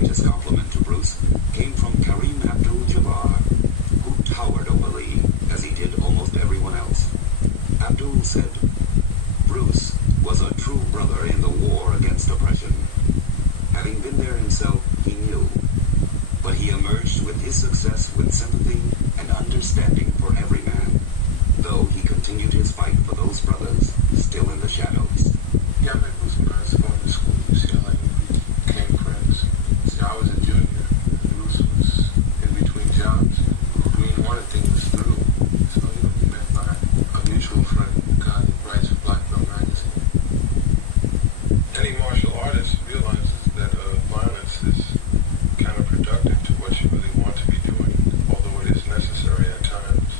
greatest compliment to Bruce came from Kareem Abdul-Jabbar, who towered over Lee as he did almost everyone else. Abdul said, "Bruce was a true brother in the war against oppression. Having been there himself, he knew. But he emerged with his success with sympathy and understanding for every man, though he continued his fight for those brothers still in the shadows." Yeah, I met Bruce when I was going to school at UCLA. We became friends. See, I was a junior. Bruce was in between jobs. We wanted things through. So, we met by a mutual friend, a guy that writes for Black Belt magazine. Any martial artist realizes that violence is counterproductive to what you really want to be doing, although it is necessary at times.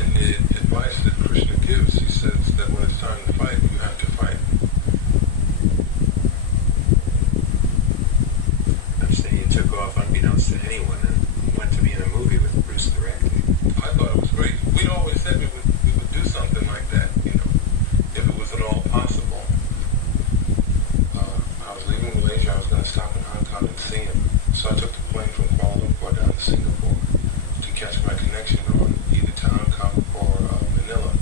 In the advice that Krishna gives, he says that when it's time to fight, you have to fight. Understand you took off unbeknownst to anyone and went to be in a movie with Bruce directly. I thought it was great. We'd always said we would do something like that, if it was at all possible. I was leaving Malaysia. I was going to stop in Hong Kong and see him. So I took the plane from Kuala Lumpur down to Singapore to catch my connection on either to Hong Kong or Manila.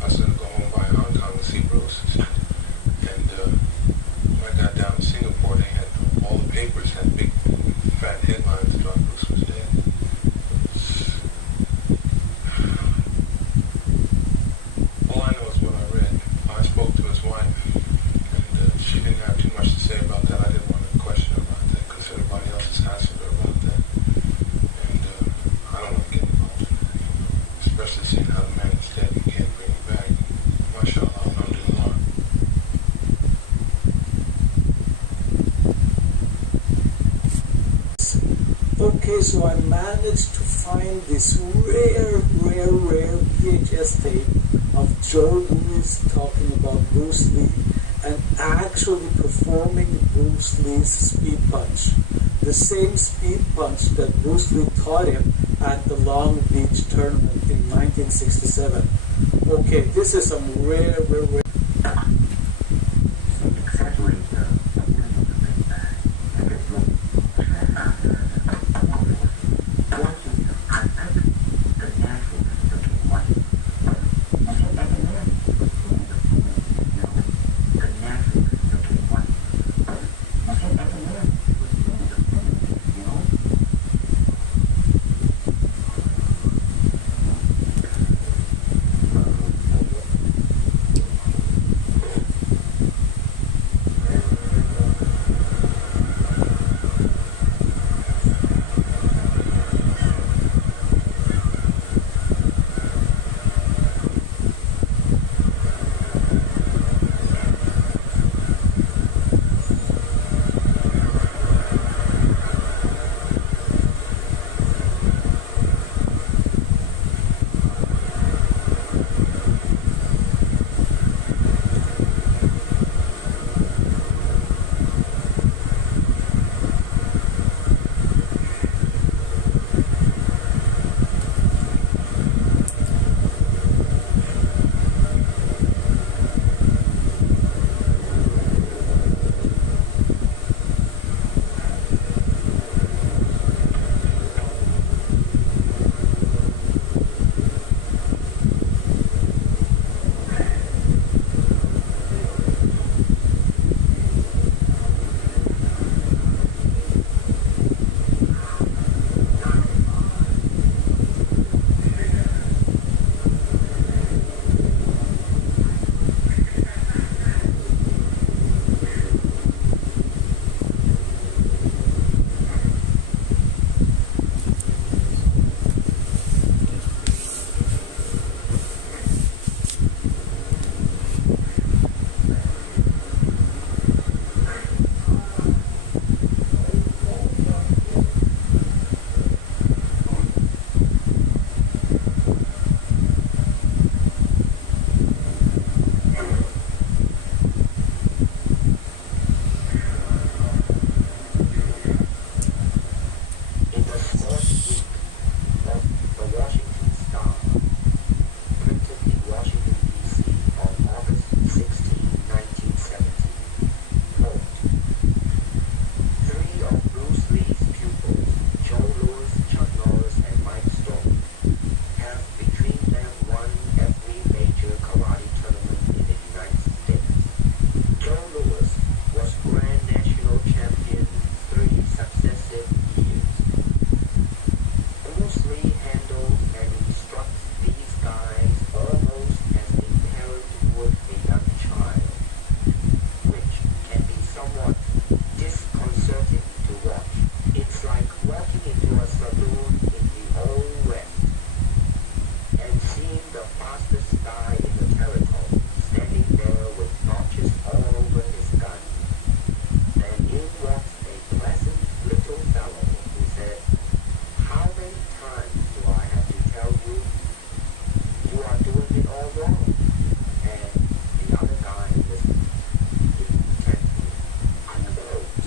I was going to go home by Hong Kong and see Bruce. And when I got down to Singapore, they had all the papers had big fat headlines about Bruce was dead. All I know is what I read. I spoke to his wife, and she didn't have too much to say about that. I didn't want to question her about that because everybody else is asking her about that. And I don't want to get involved in that, especially seeing how the man is dead. You can't bring him back. MashaAllah, alhamdulillah. Okay, so I managed to find this rare VHS tape of Joe Louis talking about Bruce Lee and actually performing Bruce Lee's speed punch. The same speed punch that Bruce Lee taught him at the Long Beach tournament in 1967. Okay, this is some rare. to a saloon in the Old West and seen the fastest guy in the territory standing there with notches all over his gun. Then in walks a pleasant little fellow who said, "How many times do I have to tell you, you are doing it all wrong?" And the other guy listened intently, unmoved.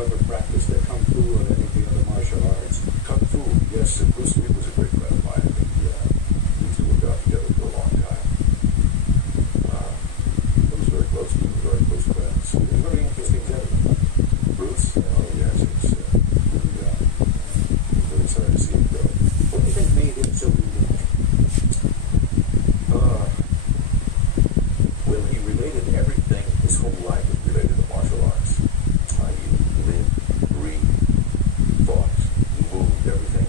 you've ever practiced the Kung Fu or any of the other martial arts? Kung Fu, yes, Bruce Lee was a great friend of mine. We used to work out together for a long time. I was very close. We were very close friends. It's a very interesting gentleman. Bruce, oh yes, it's really sorry to see him go. What do you think made him so unique? Well, he related everything, his whole life was related to martial arts. He lived, breathed, fought, moved, everything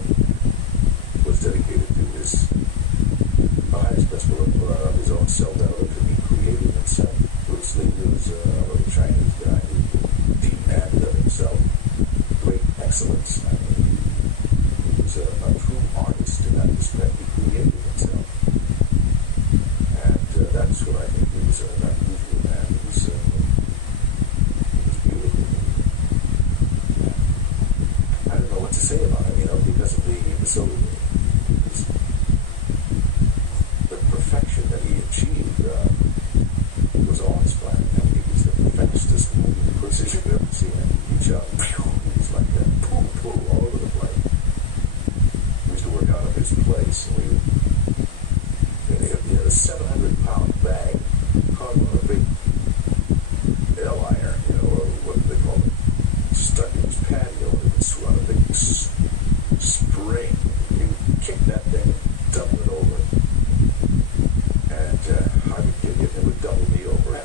was dedicated to his highest principle of his own self-development, to be creative himself. Bruce Lee was a little Chinese guy who demanded of himself great excellence. I mean, he was a true artist in that respect. He created himself. And that's what I think he was an unusual man. He was beautiful. I don't know what to say about him, because of the perfection that he achieved was awe-inspiring. I mean, he was the fastest moving person you've ever seen. He shot, he was like that, boom, all over the place. We used to work out of his place, and he had a 700-pound bag caught on a big L iron, or what do they call it, stuck in his patio, and it was on a big spring. He would kick that thing and double it over. And I would kick it, and it would double me over.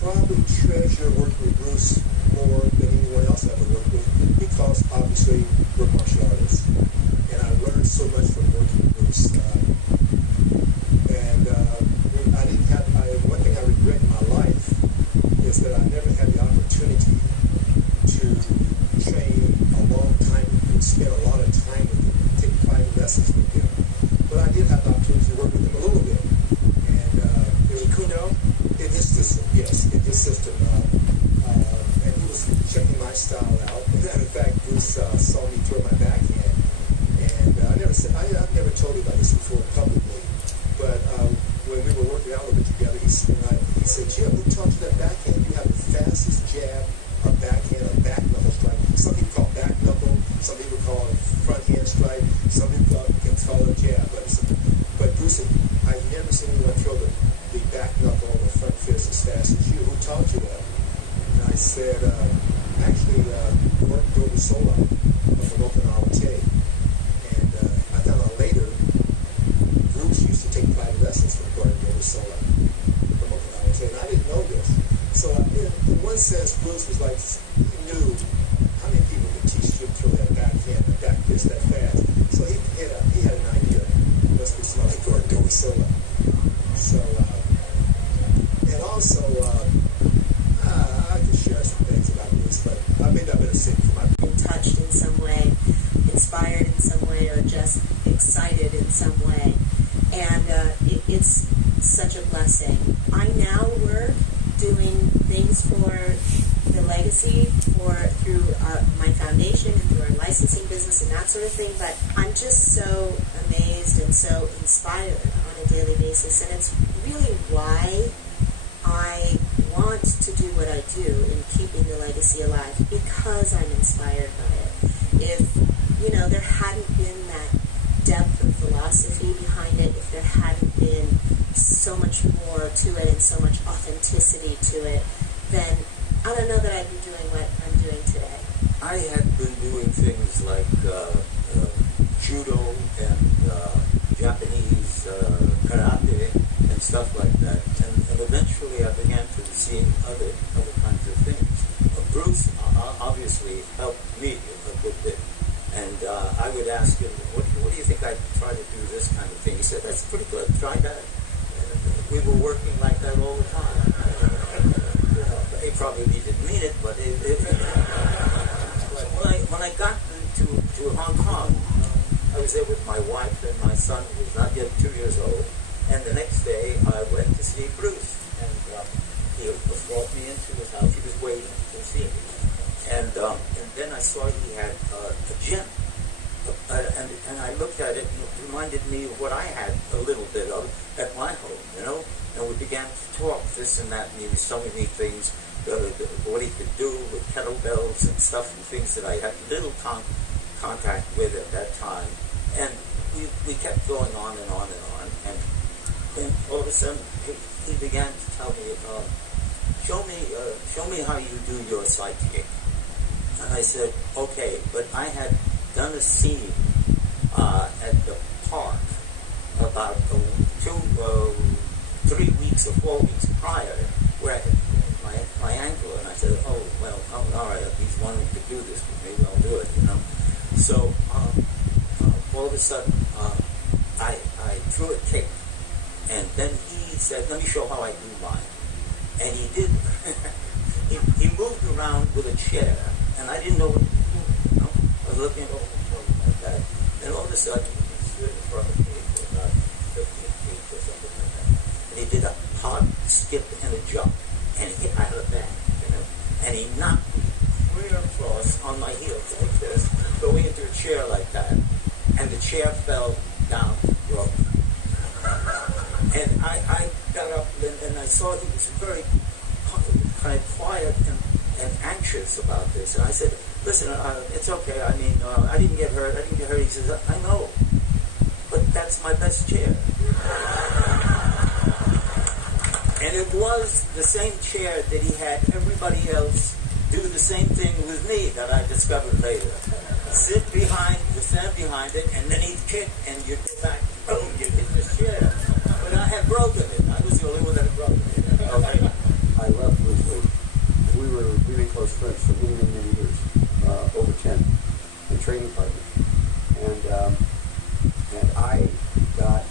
Probably treasure working with Bruce more than any actually were martial artists. And I learned so much from working with Bruce. One thing I regret in my life is that I never had the opportunity to train a long time and spend a lot of time with him, take private lessons with him. But I did have the opportunity to work with him a little bit. And it was Kuno in his system, yes, in his system. And he was checking my style out. As a matter of fact, Bruce saw me throw my backhand. And I've never told you about this before publicly. But when we were working out a little bit together, he said, Jim, who taught you that backhand? You have the fastest jab or backhand or back knuckle strike. Some people call back knuckle, some people call it front hand strike, some people can call it a jab. But Bruce, I've never seen anyone throw the back knuckle or the front fist as fast as you. Who taught you that? And I said, actually, Gordon Sola from Okinawa Tay. And I found out later, Bruce used to take private lessons from Gordon Sola from Okinawa Tay. And I didn't know this. So in one sense, Bruce was like, he knew how many people could teach you to throw that backhand or back fist that fast. So he had an idea. Must be somebody like Gordon Sola. So, and also, I could share some things about Bruce, but maybe I better save it for my... Touched in some way, inspired in some way, or just excited in some way. And it's such a blessing. I now work doing things for the legacy through my foundation and through our licensing business and that sort of thing, but I'm just so amazed and so inspired on a daily basis, and it's really why I want to do what I do in keeping the legacy alive, because I'm inspired by it. If, there hadn't been that depth of philosophy behind it, if there hadn't been so much more to it and so much authenticity to it, then I don't know that I'd be doing what I'm doing today. I had been doing things like judo and Japanese karate and stuff like that, and eventually I began to see other kinds of things. Bruce obviously helped me a good bit, and I would ask him, what do you think I'd try to do this kind of thing? He said, that's pretty good, try that. And we were working like that all the time. He probably didn't mean it, but when I got to Hong Kong, I was there with my wife and my son, who was not yet 2 years old, and the next day I went to see Bruce, and he brought me into his house. He was waiting to see me, and then I saw he had a gym, and I looked at it, and it reminded me of what I had a little bit of at my home, and we began to talk this and that, and he was telling me things, what he could do with kettlebells and stuff and things that I had little contact with at that time, and we kept going on and on and on, and then all of a sudden he began to tell me, show me how you do your sidekick. And I said, okay, but I had done a scene at the park about 3 weeks or 4 weeks prior, where I had my ankle, and I said, oh, well, all right, he's wanting to do this with me, I'll do it, So all of a sudden, I threw a kick, and then he said, let me show how I do mine. And he did. he moved around with a chair, and I didn't know what to do. I was looking over his shoulder like that, and all of a sudden, he stood in front of me for about 15 feet or something like that. And he did a hop, skip, and a jump, and he hit my other back, and he knocked me clear across on my heels like this, going into a chair like that, and the chair fell down the road. And I got up, and I saw he was very kind of quiet and anxious about this. And I said, listen, it's okay. I mean, I didn't get hurt. He says, I know, but that's my best chair. And it was the same chair that he had everybody else do the same thing with me that I discovered later. Stand behind it, and then he'd kick, and you'd go back, boom, you'd hit this chair. But I had broken it. I was the only one that had broken it. Okay. I love Bruce Lee. We were really close friends for many, many years, over 10. And training partner. And I got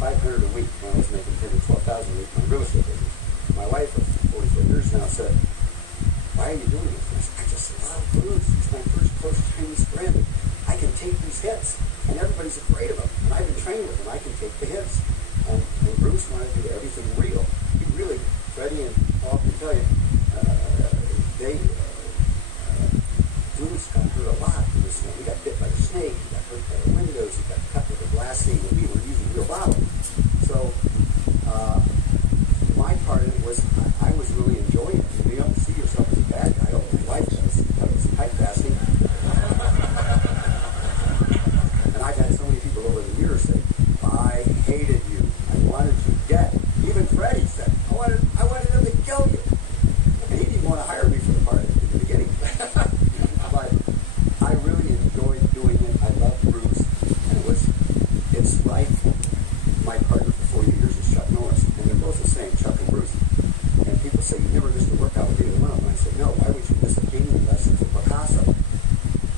$500 a week when I was making $10,000 to $12,000 a week in my real estate business. My wife of 44 years now said, "Why are you doing this?" And I said, "I just love Bruce. He's my first close Chinese friend. I can take these hits, and everybody's afraid of him. And I've been trained with him. I can take the hits." And Bruce wanted to do everything real. He really, Freddie and Paul can tell you, Bruce got hurt a lot in this thing. He got bit by a snake. He got hurt by the windows. He got cut with a glass thing. We